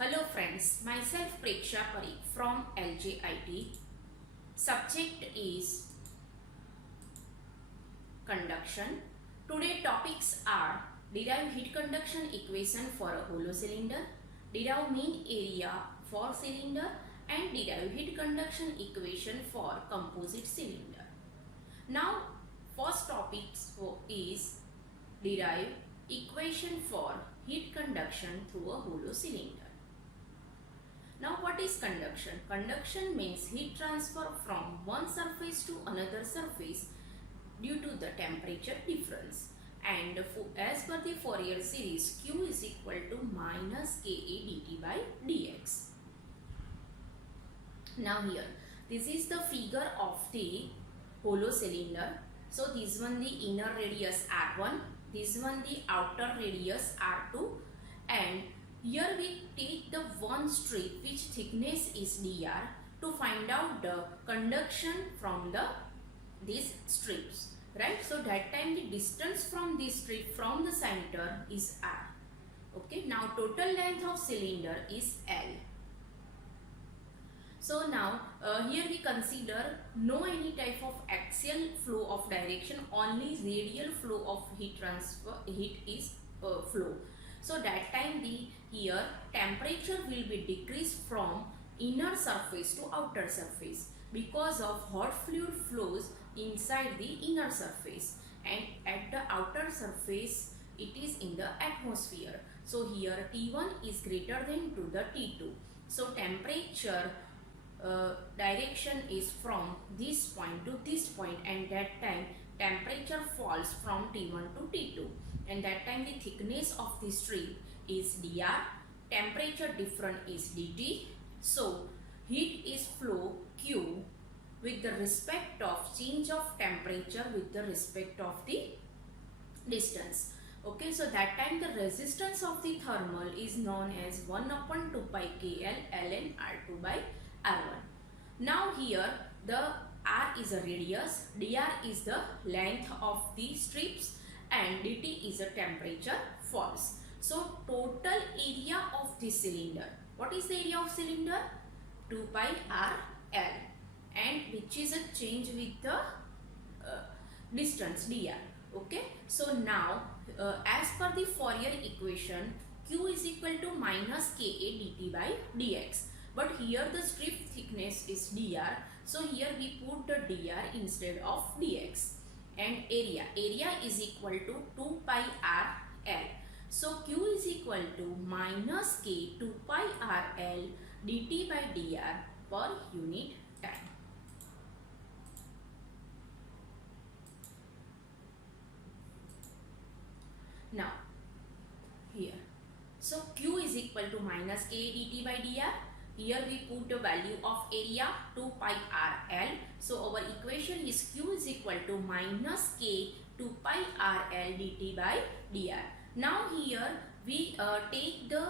Hello friends, myself Preksha Parikh from LJIT. Subject is conduction. Today topics are derive heat conduction equation for a hollow cylinder, derive mean area for cylinder and derive heat conduction equation for composite cylinder. Now first topic is derive equation for heat conduction through a hollow cylinder. Now what is conduction? Conduction means heat transfer from one surface to another surface due to the temperature difference. And as per the Fourier series, Q is equal to minus Ka dt by dx. Now here, this is the figure of the hollow cylinder. So this one the inner radius R1, this one the outer radius R2, and here we take the one strip which thickness is dr to find out the conduction from these strips, right? So that time the distance from this strip from the center is r. Okay, now total length of cylinder is L. So now here we consider no any type of axial flow of direction, only radial flow of heat transfer, heat is flow. So that time here temperature will be decreased from inner surface to outer surface because of hot fluid flows inside the inner surface, and at the outer surface it is in the atmosphere. So here T1 is greater than to the T2. So temperature direction is from this point to this point, and that time temperature falls from T1 to T2, and that time the thickness of the strip is dr, temperature difference is dt. So heat is flow Q with the respect of change of temperature with the respect of the distance. Okay, so that time the resistance of the thermal is known as 1 upon 2 pi KL ln R2 by R1. Now here the R is a radius, dr is the length of the strips, and dt is a temperature falls. So total area of this cylinder, what is the area of cylinder? 2 pi r L, and which is a change with the distance dr. Okay, so now as per the Fourier equation, Q is equal to minus Ka dt by dx. But here the strip thickness is dr, so here we put the dr instead of dx. And area is equal to 2 pi r L. So Q is equal to minus K 2 pi r L dt by dr per unit time. Now here, so Q is equal to minus K dt by dr. Here we put the value of area 2 pi r L. So our equation is Q is equal to minus K 2 pi r L dt by dr. Now here we take the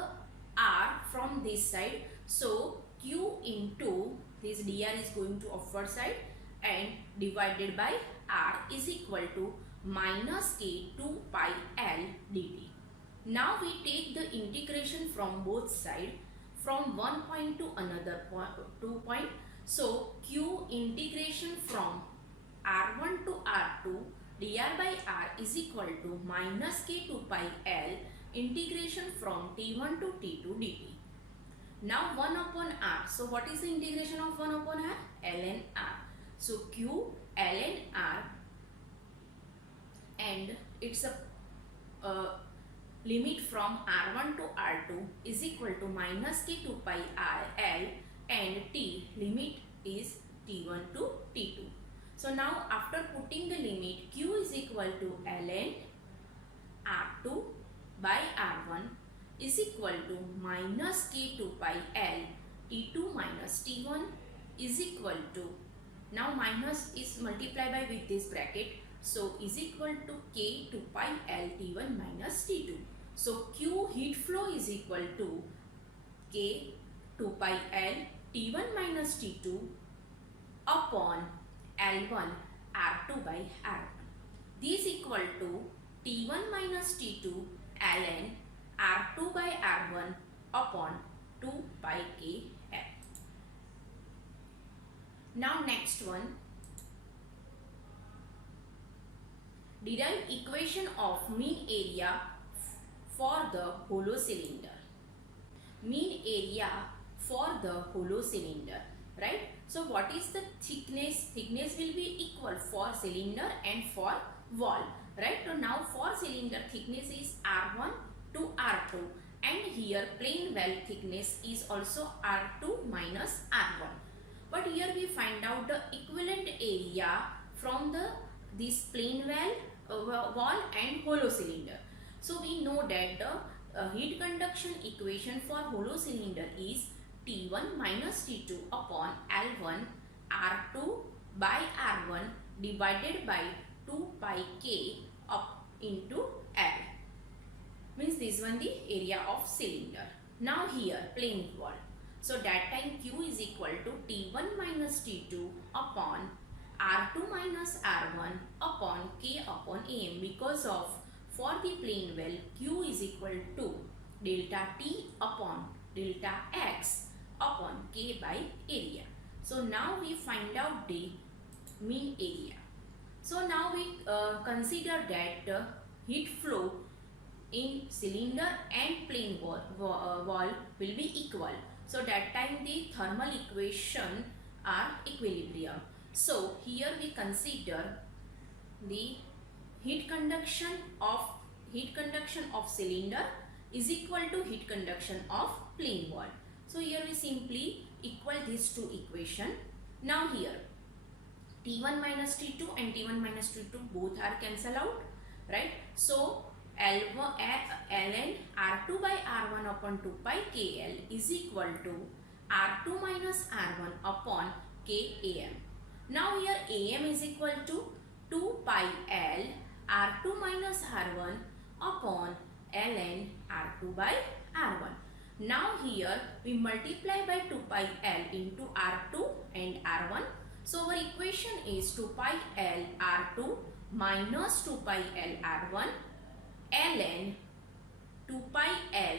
r from this side. So Q into this dr is going to upward side, and divided by r is equal to minus K 2 pi L dt. Now we take the integration from both sides, from one point to another point, 2 point. So Q integration from R1 to R2 dr by r is equal to minus K 2 pi L integration from T1 to T2 dt. Now 1 upon r. So what is the integration of 1 upon r? ln r. So Q ln r, and it's a limit from R1 to R2 is equal to minus K 2 pi r L, and T limit is T1 to T2. So now after putting the limit, Q is equal to ln R2 by R1 is equal to minus K 2 pi L T2 minus T1 is equal to, now minus is multiplied by with this bracket, so is equal to K 2 pi L T1 minus T2. So Q heat flow is equal to K 2 pi L T1 minus T2 upon L1 R2 by R1. This equal to T1 minus T2 ln R2 by R1 upon 2 pi k L. Now next one, derive equation of mean area for the hollow cylinder. Mean area for the hollow cylinder, right? So what is the thickness? Thickness will be equal for cylinder and for wall, right? So now for cylinder thickness is R1 to R2, and here plain well thickness is also R2 minus R1. But here we find out the equivalent area from this plain well wall and hollow cylinder. So we know that the heat conduction equation for hollow cylinder is T1 minus T2 upon L1 R2 by R1 divided by 2 pi k up into L. Means this one the area of cylinder. Now here plain wall. So that time Q is equal to T1 minus T2 upon R2 minus R1 upon K upon AM, because of for the plain well Q is equal to delta T upon delta X upon K by area. So now we find out the mean area. So now we consider that heat flow in cylinder and plain wall will be equal. So that time the thermal equation are equilibrium. So here we consider the heat conduction of cylinder is equal to heat conduction of plain wall. So here we simply equal these two equation. Now here T1 minus T2 and T1 minus T2 both are cancel out, right? So ln R2 by R1 upon 2 pi KL is equal to R2 minus R1 upon KAM. Now here AM is equal to 2 pi L R2 minus R1 upon ln R2 by R1. Now here we multiply by 2 pi L into R2 and R1. So our equation is 2 pi L R2 minus 2 pi L R1 ln 2 pi L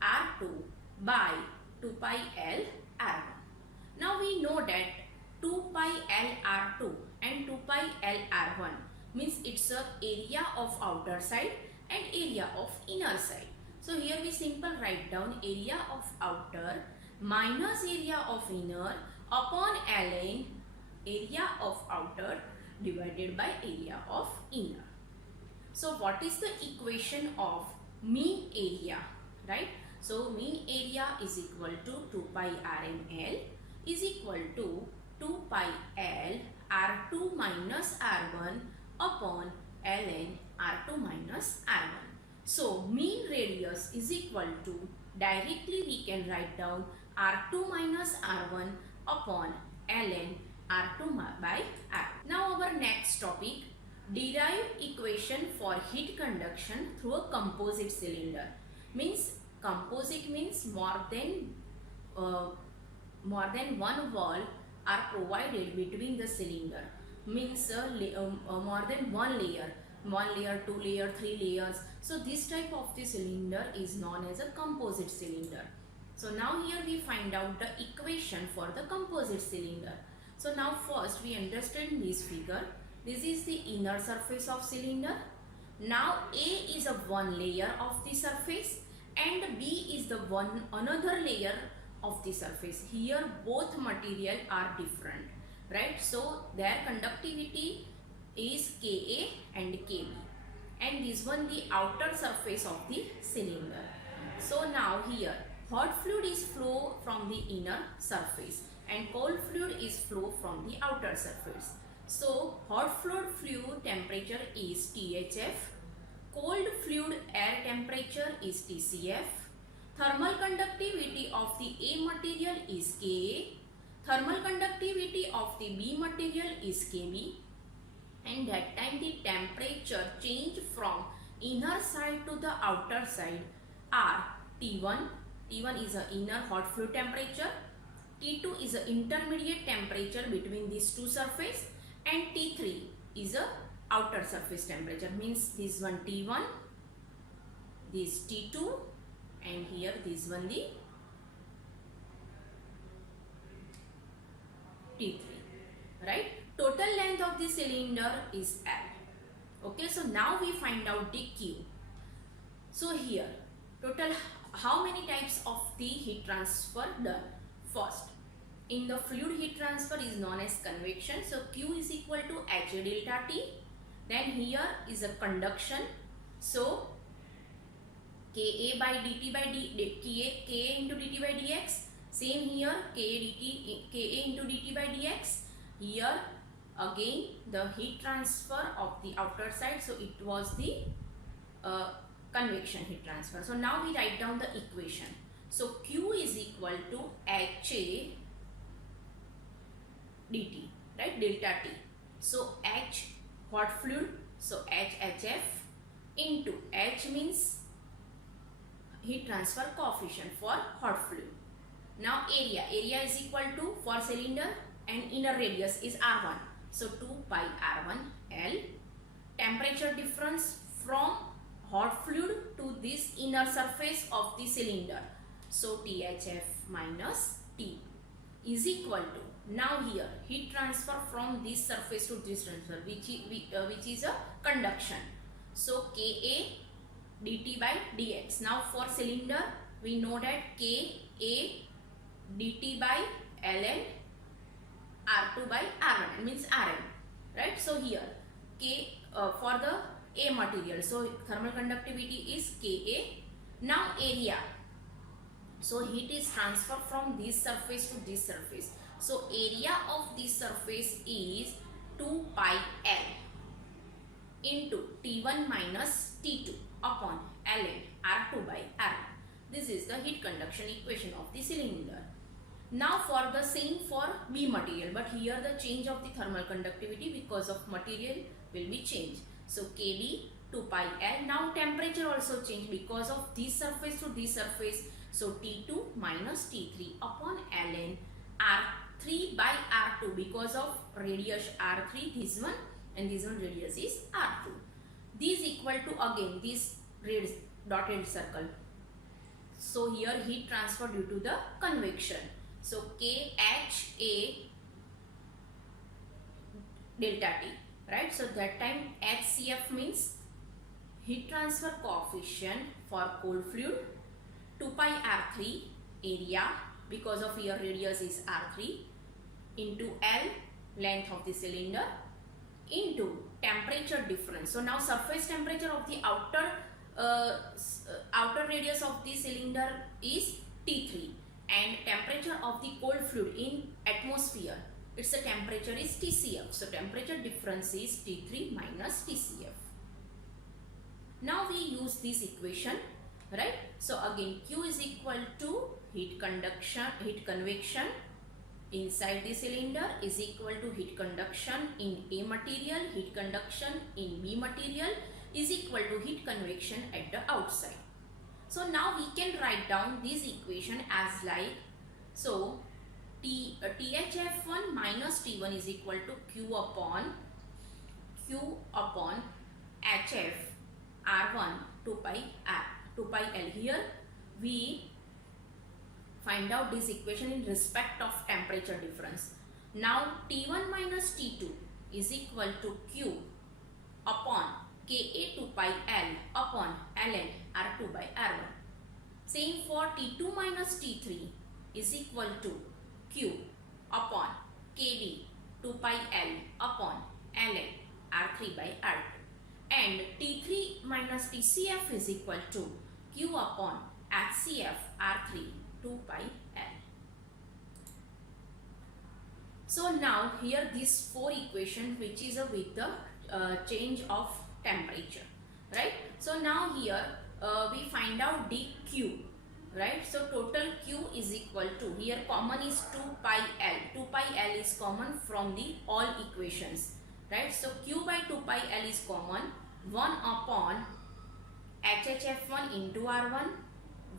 R2 by 2 pi L R1. Now we know that 2 pi L R2 and 2 pi L R1 means it's a area of outer side and area of inner side. So here we simple write down area of outer minus area of inner upon ln area of outer divided by area of inner. So what is the equation of mean area, right? So mean area is equal to 2 pi RML is equal to 2 pi L R2 minus R1 upon ln R2 minus R1. So mean radius is equal to, directly we can write down R2 minus R1 upon ln R2 by R. Now our next topic, derive equation for heat conduction through a composite cylinder. Means composite means more than one wall are provided between the cylinder. Means more than one layer, 2 layer, 3 layers. So this type of the cylinder is known as a composite cylinder. So now here we find out the equation for the composite cylinder. So now first we understand this figure. This is the inner surface of cylinder. Now A is a one layer of the surface and B is the another layer of the surface. Here both material are different, right? So their conductivity is Ka and Kb, and this one the outer surface of the cylinder. So now here hot fluid is flow from the inner surface and cold fluid is flow from the outer surface. So hot fluid temperature is THF, cold fluid air temperature is TCF, thermal conductivity of the A material is Ka, thermal conductivity of the B material is Kb, and that time the temperature change from inner side to the outer side are T1. T1 is a inner hot fluid temperature, T2 is a intermediate temperature between these two surface, and T3 is a outer surface temperature. Means this one T1, this T2, and here this one the T3, right? Total length of the cylinder is L. Okay, so now we find out the Q. So here, total how many types of the heat transfer done? First, in the fluid heat transfer is known as convection. So Q is equal to H delta T. Then here is a conduction. So Ka by dt by Ka into dt by dx. Same here, Ka into dt by dx. Here again the heat transfer of the outer side. So it was the convection heat transfer. So now we write down the equation. So Q is equal to HA dt, right? Delta T. So H hot fluid. So HHF into H means heat transfer coefficient for hot fluid. Now area is equal to, for cylinder and inner radius is R1. So 2 pi R1 L. Temperature difference from hot fluid to this inner surface of the cylinder. So THF minus T is equal to, now here heat transfer from this surface to this transfer, which is a conduction. So Ka dt by dx. Now for cylinder we know that Ka dt by ln R2 by R1, it means Rn, right? So here K for the A material, so thermal conductivity is Ka. Now area, so heat is transferred from this surface to this surface. So area of this surface is 2 pi L into T1 minus T2 upon ln R2 by R1. This is the heat conduction equation of the cylinder. Now for the same for B material, but here the change of the thermal conductivity because of material will be changed. So Kb 2 pi L. Now temperature also change because of this surface to this surface. So T2 minus T3 upon ln R3 by R2 because of radius R3, this one, and this one radius is R2. This equal to again this red dotted circle. So here heat transfer due to the convection. So KHA delta T, right? So that time HCF means heat transfer coefficient for cold fluid, 2 pi R3 area because of here radius is R3 into L length of the cylinder into temperature difference. So now surface temperature of the outer radius of the cylinder is T3 and temperature of the cold fluid in atmosphere, its a temperature is TCF. So temperature difference is T3 minus TCF. Now we use this equation, right? So again Q is equal to heat convection inside the cylinder is equal to heat conduction in A material, heat conduction in B material is equal to heat convection at the outside. So now we can write down this equation as like, so THF1 minus T1 is equal to Q upon HF R1 2 pi L. Here we find out this equation in respect of temperature difference. Now T1 minus T2 is equal to Q upon Ka 2 pi L upon ln R2 by R1. Same for T2 minus T3 is equal to Q upon Kb 2 pi L upon ln R3 by R2. And T3 minus TCF is equal to Q upon HCF R3 2 pi L. So now here these four equations which is with the change of temperature, right? So now here we find out dq, right? So total q is equal to, here common is 2 pi L. 2 pi L is common from the all equations, right? So q by 2 pi L is common, 1 upon HHF1 into R1,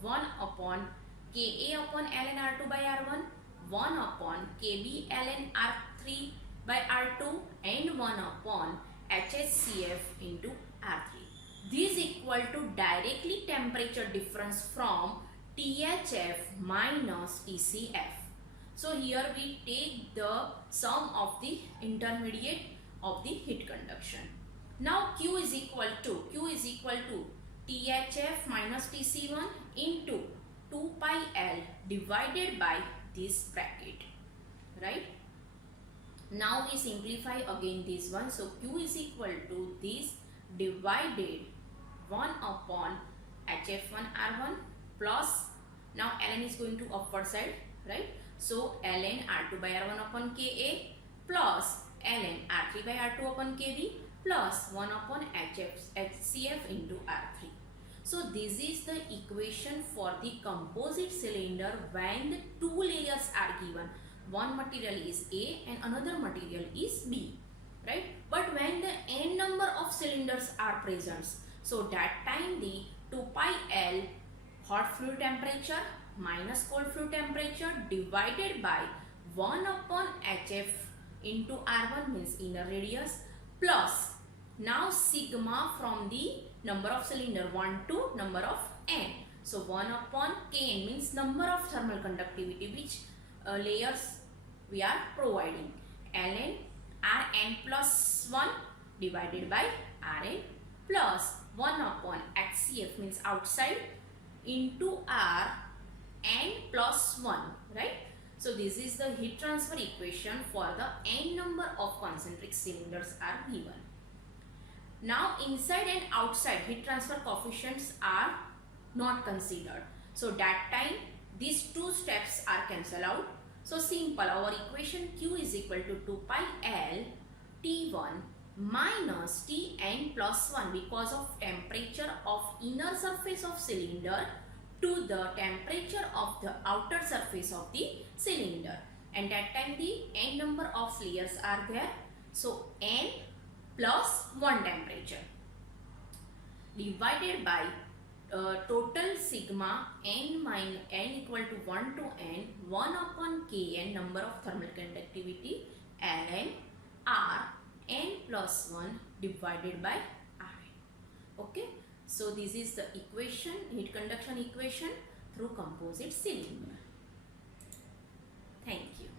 1 upon Ka upon ln R2 by R1, 1 upon Kb ln R3 by R2 and 1 upon HCF into R3. This equal to directly temperature difference from THF minus TCF. So here we take the sum of the intermediate of the heat conduction. Now Q is equal to THF minus TC1 into 2 pi L divided by this bracket, right? Now we simplify again this one. So Q is equal to this divided 1 upon HF1R1 plus, now ln is going to upward side, right? So ln R2 by R1 upon Ka plus ln R3 by R2 upon Kb plus 1 upon HCF into R3. So this is the equation for the composite cylinder when the two layers are given. One material is A and another material is B, right? But when the n number of cylinders are present, so that time the 2 pi L hot fluid temperature minus cold fluid temperature divided by 1 upon HF into R1 means inner radius plus now sigma from the number of cylinder 1 to number of n. So 1 upon Kn means number of thermal conductivity which layers we are providing. Ln Rn plus 1 divided by Rn plus 1 upon HCF means outside into Rn plus 1, right? So this is the heat transfer equation for the n number of concentric cylinders are given. Now inside and outside heat transfer coefficients are not considered. So that time these two steps are cancelled out. So simple, our equation Q is equal to 2 pi L T1 minus Tn plus 1 because of temperature of inner surface of cylinder to the temperature of the outer surface of the cylinder. And that time the n number of layers are there. So n plus 1 temperature divided by total sigma n equal to 1 to n 1 upon Kn number of thermal conductivity ln R n plus 1 divided by Rn. Okay, so this is the equation, heat conduction equation through composite cylinder. Thank you.